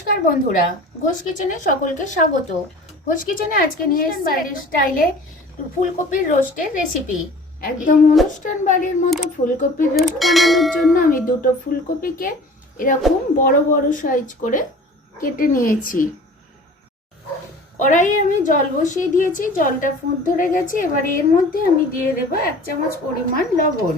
নমস্কার বন্ধুরা ঘোষ কিচেনে সকলকে স্বাগত। ঘোষ কিচেনে আজকে নিয়ে এসেছি বাড়ির স্টাইলে ফুলকপির রোস্টের রেসিপি একদম অনুষ্ঠান বাড়ির মতো ফুলকপির রোস্ট বানানোর জন্য আমি দুটো ফুলকপিকে এরকম বড় বড় সাইজ করে কেটে নিয়েছি। কড়াইয়ে আমি জল বসিয়ে দিয়েছি জলটা ফুট ধরে গেছে এবার এর মধ্যে আমি দিয়ে দেবো এক চামচ পরিমাণ লবণ।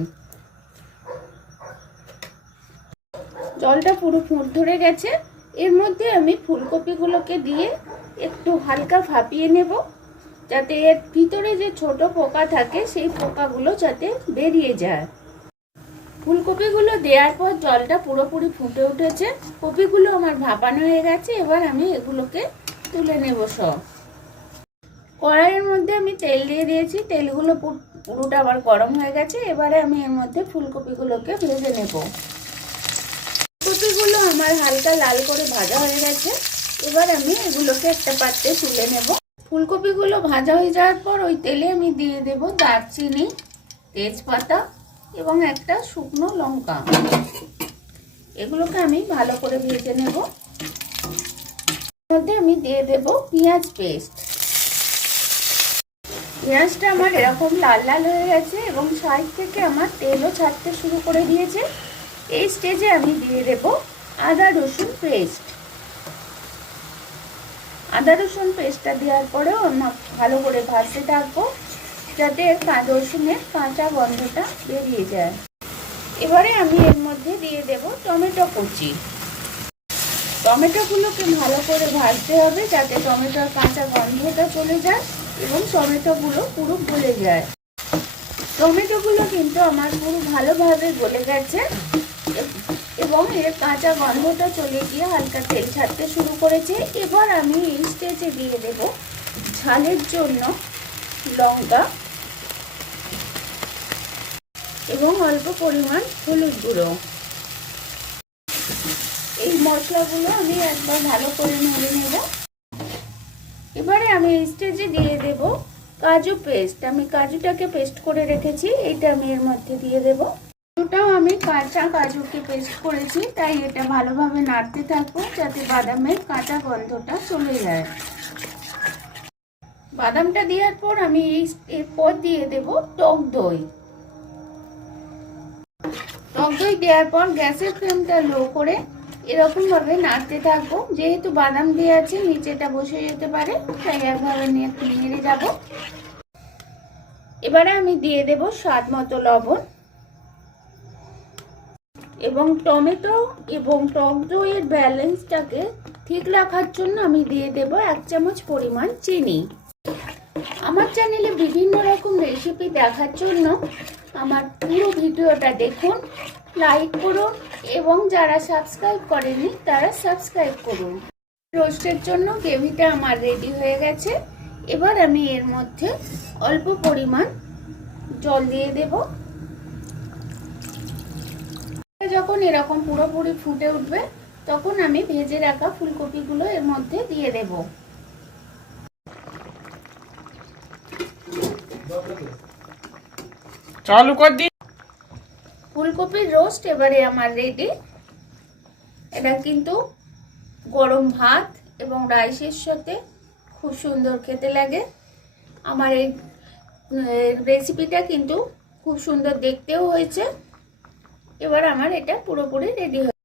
জলটা পুরো ফুট ধরে গেছে এর মধ্যে আমি ফুলকপিগুলোকে দিয়ে একটু হালকা ভাপিয়ে নেব, যাতে এর ভিতরে যে ছোট পোকা থাকে সেই পোকাগুলো যাতে বেরিয়ে যায়। ফুলকপিগুলো দেওয়ার পর জলটা পুরোপুরি ফুটে উঠেছে। কপিগুলো আমার ভাপানো হয়ে গেছে, এবার আমি এগুলোকে তুলে নেব সব। কড়াইয়ের মধ্যে আমি তেল দিয়ে দিয়েছি, তেলগুলো পুর- পুরোটা আবার গরম হয়ে গেছে, এবারে আমি এর মধ্যে ফুলকপিগুলোকে ভেজে নেব। ফুলকপিগুলো আমার হালকা লাল করে ভাজা হয়ে গেছে। এবার আমি এগুলোকে একটা পাত্রে তুলে নেব। ফুলকপিগুলো ভাজা হয়ে যাওয়ার পর ওই তেলে আমি দিয়ে দেব দারচিনি, তেজপাতা এবং একটা শুকনো লঙ্কা। এগুলোকে আমি ভালো করে ভেজে নেব। মধ্যে আমি দিয়ে দেব পেঁয়াজ পেস্ট। পেঁয়াজটা আমার এরকম লাল লাল হয়ে গেছে এবং সাইড থেকে আমার তেলও ছাড়তে শুরু করে দিয়েছে। এই স্টেজে আমি দিয়ে দেব আদা, রসুন পেস্ট আদা, রসুন পেস্টটা দেওয়ার পরেও আমরা ভালো করে ভাজতে থাকব, যাতে রসুনের কাঁচা গন্ধটা বেরিয়ে যায়। এবারে আমি এর মধ্যে দিয়ে দেব টমেটো কুচি। টমেটোগুলোকে ভালো করে ভাজতে হবে, যাতে টমেটোর কাঁচা গন্ধটা চলে যায় এবং টমেটোগুলো পুরো গলে যায়। টমেটোগুলো কিন্তু আমার পুরো ভালোভাবে গলে গেছে। এবং এর কাঁচা গন্ধটা চলে গিয়ে হালকা তেল ছাড়তে শুরু করেছে। এবার আমি এই স্টেজে দিয়ে দেব ঝালের জন্য লঙ্কা এবং অল্প পরিমাণ হলুদ গুঁড়ো। এই মশলাগুলো আমি একবার ভালো করে নেড়ে নেব। এবারে আমি এই স্টেজে দিয়ে দেব কাজু পেস্ট আমি কাজুটাকে পেস্ট করে রেখেছি। এইটা আমি এর মধ্যে দিয়ে দেব। কাজুটাও আমি কাঁচা কাজুকে পেস্ট করেছি, তাই এটা ভালোভাবে নাড়তে থাকব যাতে বাদামের কাঁচা গন্ধটা চলে যায়। বাদামটা দেওয়ার পর আমি এই এরপর দিয়ে দেব টক দই। টক দই দেওয়ার পর গ্যাসের ফ্লেমটা লো করে এরকম ভাবে নাড়তে থাকব। যেহেতু বাদাম দিয়ে আছে, নিচেটা বসে যেতে পারে, তাই একভাবে নিয়ে নেড়ে যাব। এবারে আমি দিয়ে দেব স্বাদ মতো লবণ। এবং টমেটো এবং টক দইয়ের ব্যালেন্সটাকে ঠিক রাখার জন্য আমি দিয়ে দেব এক চামচ পরিমাণ চিনি। আমার চ্যানেলে বিভিন্ন রকম রেসিপি দেখার জন্য আমার পুরো ভিডিওটা দেখুন লাইক করুন এবং যারা সাবস্ক্রাইব করেনি তারা সাবস্ক্রাইব করুন। রোস্টের জন্য গ্রেভিটা আমার রেডি হয়ে গেছে। এবার আমি এর মধ্যে অল্প পরিমাণ জল দিয়ে দেব। যখন এরকম পুরোপুরি ফুটে উঠবে তখন আমি ভেজে রাখা ফুলকপিগুলো এর মধ্যে দিয়ে দেবো। চালু কর দি। ফুলকপির রোস্ট এবারে আমার রেডি এটা কিন্তু গরম ভাত এবং রাইসের সাথে খুব সুন্দর খেতে লাগে। আমার এই রেসিপিটা কিন্তু খুব সুন্দর দেখতেও হয়েছে। এবার আমার এটা পুরোপুরি রেডি হয়ে